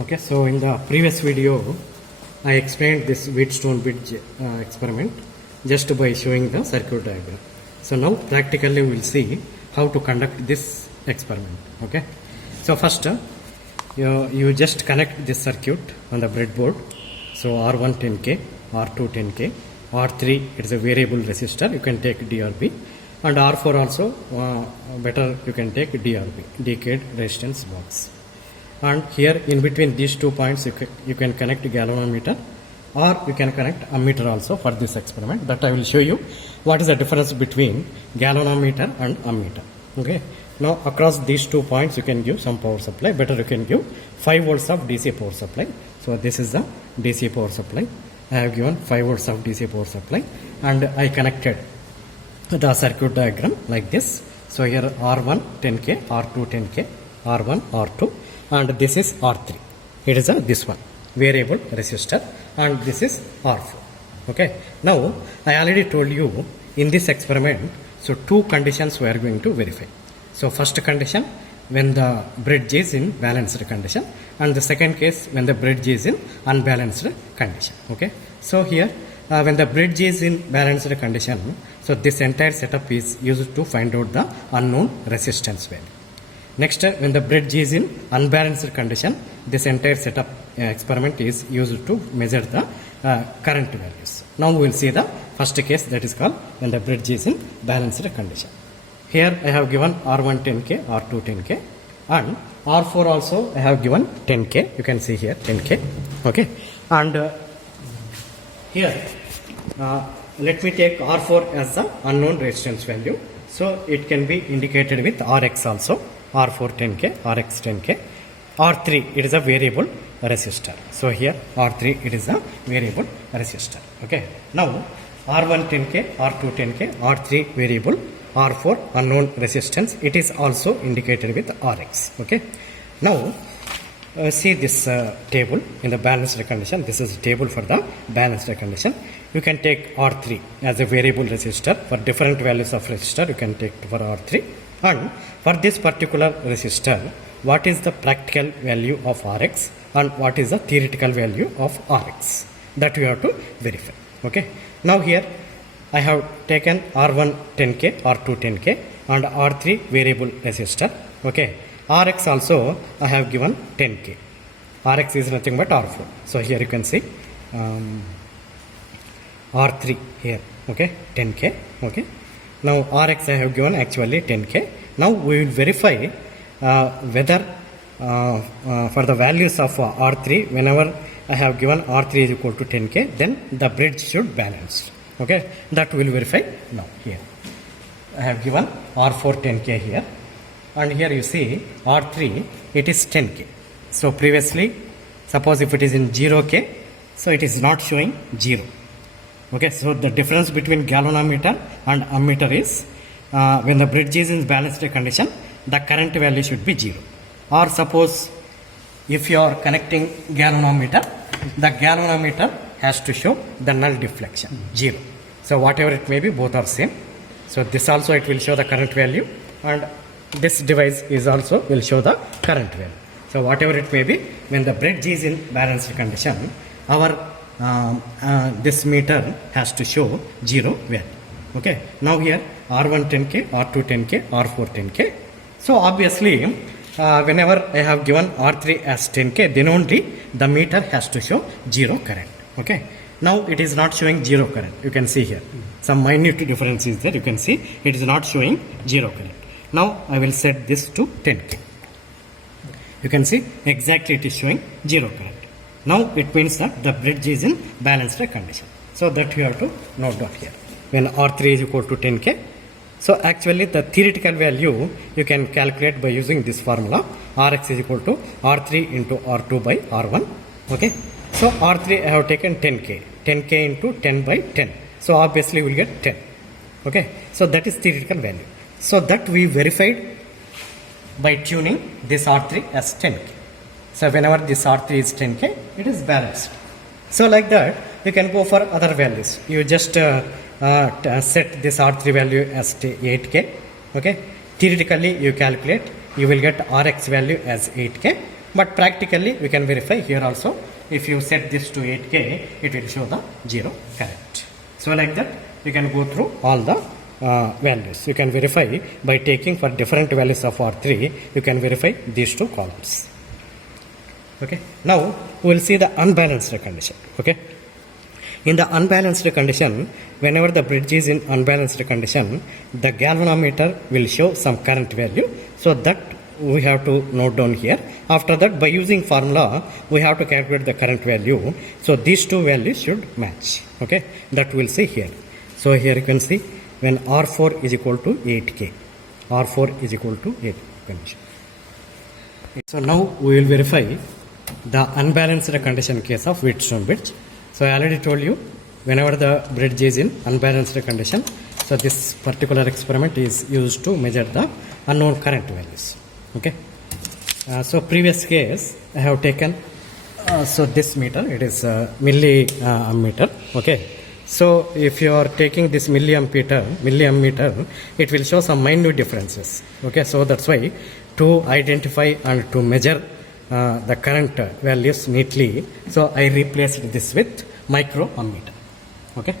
Okay, so in the previous video, I explained this Wheatstone bridge experiment just by showing the circuit diagram. So now practically we will see how to conduct this experiment. Okay, so first you just connect this circuit on the breadboard. So R1 10K, R2 10K, R3 it is a variable resistor, you can take DRB, and R4 also better you can take DRB, decade resistance box. And here in between these 2 points you can connect galvanometer, or you can connect ammeter also for this experiment. That I will show you what is the difference between galvanometer and ammeter. Okay, now across these 2 points you can give some power supply, better you can give 5 volts of DC power supply. So this is the DC power supply. I have given 5 volts of DC power supply and I connected the circuit diagram like this. So here R1 10K, R2 10K, R1, R2, and this is R3. It is this one variable resistor, and this is R4. Okay, now I already told you in this experiment, so 2 conditions we are going to verify. So first condition, when the bridge is in balanced condition, and the second case when the bridge is in unbalanced condition. Okay, so here when the bridge is in balanced condition, so this entire setup is used to find out the unknown resistance value. Next, when the bridge is in unbalanced condition, this entire setup experiment is used to measure the current values. Now we will see the first case, that is called when the bridge is in balanced condition. Here I have given R1 10K, R2 10K, and R4 also I have given 10K. You can see here 10K. Okay, and here let me take R4 as the unknown resistance value. So it can be indicated with RX also. R4 10K, RX 10K, R3 it is a variable resistor. So here R3 it is a variable resistor. Okay, now R1 10K, R2 10K, R3 variable, R4 unknown resistance, it is also indicated with RX. Okay, now see this table in the balanced condition. This is a table for the balanced condition. You can take R3 as a variable resistor. For different values of resistor you can take for R3, and for this particular resistor, what is the practical value of RX and what is the theoretical value of RX, that we have to verify. Okay, now here I have taken R1 10K, R2 10K, and R3 variable resistor. Okay, RX also I have given 10K. RX is nothing but R4. So here you can see R3 here. Okay, 10K. Okay, now Rx I have given actually 10K. Now we will verify whether for the values of R3, whenever I have given R3 is equal to 10K, then the bridge should balance. Okay, that we will verify now. Here I have given R4 10K here, and here you see R3 it is 10K. So previously, suppose if it is in 0K, so it is not showing 0. Okay, so the difference between galvanometer and ammeter is when the bridge is in balanced condition, the current value should be 0. Or suppose if you are connecting galvanometer, the galvanometer has to show the null deflection 0. So whatever it may be, both are same. So this also it will show the current value, and this device is also will show the current value. So whatever it may be, when the bridge is in balanced condition, our this meter has to show 0 value. Okay, now here R1 10K, R2 10K, R4 10K. So obviously whenever I have given R3 as 10K, then only the meter has to show 0 current. Okay, now it is not showing 0 current. You can see here some minute difference is there. You can see it is not showing 0 current. Now I will set this to 10K. You can see exactly it is showing 0 current. Now it means that the bridge is in balanced condition. So that you have to note down here. When R3 is equal to 10K, so actually the theoretical value you can calculate by using this formula. Rx is equal to R3 into R2 by R1. Okay, so R3 I have taken 10K. 10K into 10 by 10. So obviously we will get 10. Okay, so that is theoretical value. So that we verified by tuning this R3 as 10K. So whenever this R3 is 10K, it is balanced. So like that, you can go for other values. You just set this R3 value as 8K. Okay, theoretically you calculate, you will get Rx value as 8K, But practically we can verify here also. If you set this to 8K, it will show the 0 current. So like that, you can go through all the values. You can verify by taking for different values of R3, you can verify these two columns. Okay. Now we will see the unbalanced condition. Okay. In the unbalanced condition, whenever the bridge is in unbalanced condition, the galvanometer will show some current value. So that we have to note down here. After that, by using formula, we have to calculate the current value. So these two values should match. Okay. That we'll see here. So here you can see when R4 is equal to 8K. R4 is equal to 8 condition. So now we will verify the unbalanced condition case of Wheatstone bridge. So I already told you, whenever the bridge is in unbalanced condition, so this particular experiment is used to measure the unknown current values. Okay. So previous case I have taken, so this meter, it is milliammeter. Okay. So if you are taking this milliammeter, it will show some minute differences. Okay. So that's why to identify and to measure the current values neatly, so I replaced this with microammeter. Okay.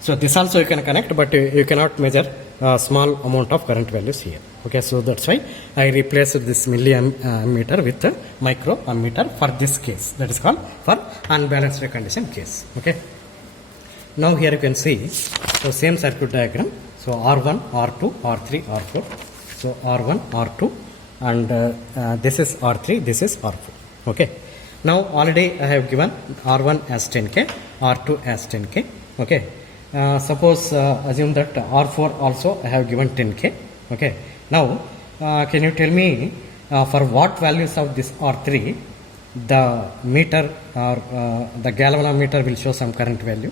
So this also you can connect, but you cannot measure a small amount of current values here. Okay. So that's why I replaced this milliammeter with a microammeter for this case. That is called for unbalanced condition case. Okay. Now here you can see, so same circuit diagram. So R1, R2, R3, R4. So R1, R2. And this is R3, this is R4. Okay. Now already I have given R1 as 10K, R2 as 10K. Okay. Suppose assume that R4 also I have given 10K. Okay. Now can you tell me for what values of this R3 the meter or the galvanometer will show some current value?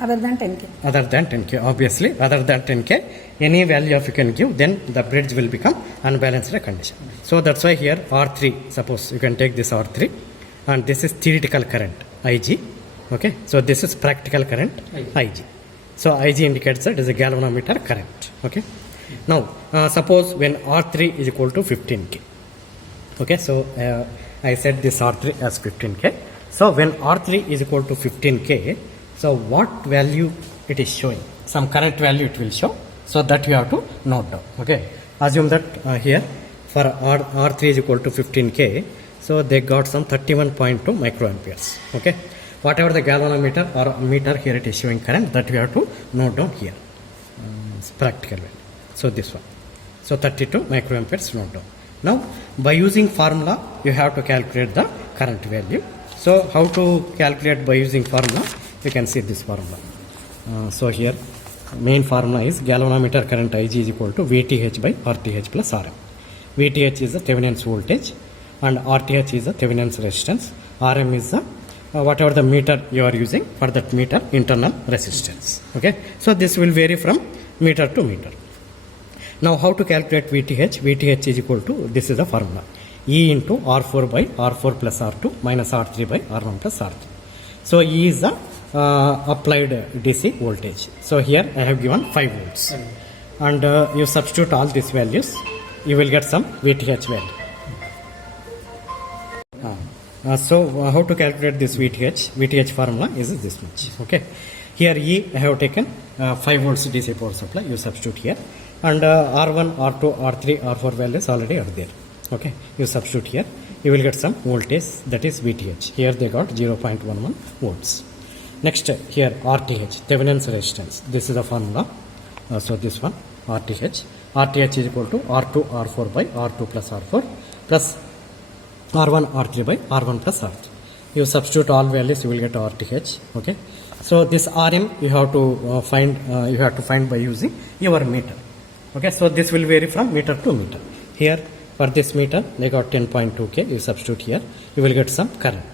Other than 10K. Other than 10K, obviously. Other than 10K, any value if you can give, then the bridge will become unbalanced condition. So that's why here R3, suppose you can take this R3, and this is theoretical current, IG. Okay, so this is practical current, IG. So IG indicates that it is a galvanometer current. Okay. Now, suppose when R3 is equal to 15K. Okay, so I set this R3 as 15K. So when R3 is equal to 15K, so what value it is showing? Some current value it will show. So that you have to note down. Okay. Assume that here for R3 is equal to 15K. So they got some 31.2 microamperes. Okay. Whatever the galvanometer or meter here it is showing current, that we have to note down here. It's practical value. So this one. So 32 microamperes note down. Now by using formula you have to calculate the current value. So how to calculate by using formula? You can see this formula. So here main formula is galvanometer current IG is equal to VTH by RTH plus RM. VTH is the Thevenin's voltage and RTH is the Thevenin's resistance. RM is the whatever the meter you are using, for that meter internal resistance. Okay. So this will vary from meter to meter. Now how to calculate VTH? VTH is equal to, this is the formula, E into R4 by R4 plus R2 minus R3 by R1 plus R3. So E is the applied DC voltage. So here I have given 5 volts. And you substitute all these values, you will get some VTH value. So how to calculate this VTH? VTH formula is this much. Okay. Here E I have taken 5 volts DC power supply. You substitute here. And R1, R2, R3, R4 values already are there. Okay. You substitute here. You will get some voltage, that is VTH. Here they got 0.11 volts. Next here RTH, Thevenin's resistance. This is the formula. So this one RTH. RTH is equal to R2 R4 by R2 plus R4 plus R1 R3 by R1 plus R3. You substitute all values, you will get RTH. Okay. So this RM you have to find by using your meter. Okay. So this will vary from meter to meter. Here for this meter they got 10.2K. You substitute here, you will get some current.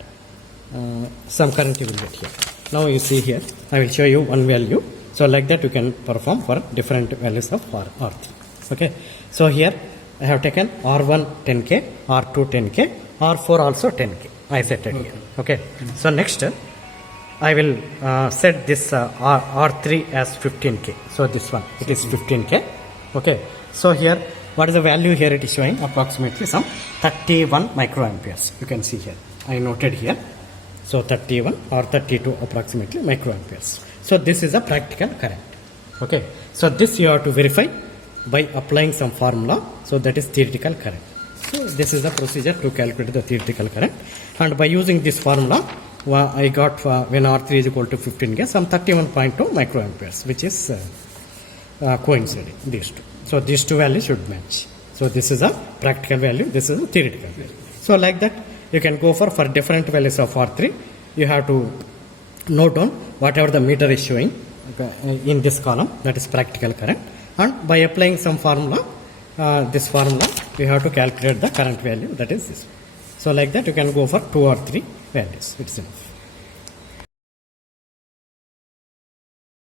Some current you will get here. Now you see here, I will show you one value. So like that you can perform for different values of R3. Okay. So here I have taken R1 10K, R2 10K, R4 also 10K. I set it here. Okay. So next I will set this R3 as 15K. So this one, it is 15K. Okay. So here what is the value here it is showing? Approximately some 31 microamperes. You can see here. I noted here. So 31 or 32 approximately microamperes. So this is a practical current. Okay. So this you have to verify by applying some formula. So that is theoretical current. So this is the procedure to calculate the theoretical current. And by using this formula, I got when R3 is equal to 15 gas, some 31.2 microamperes, which is coinciding these two. So these two values should match. So this is a practical value, this is a theoretical value. So like that, you can go for different values of R3. You have to note down whatever the meter is showing in this column, that is practical current. And by applying some formula, this formula, we have to calculate the current value, that is this. So like that, you can go for 2 or 3 values. It's enough.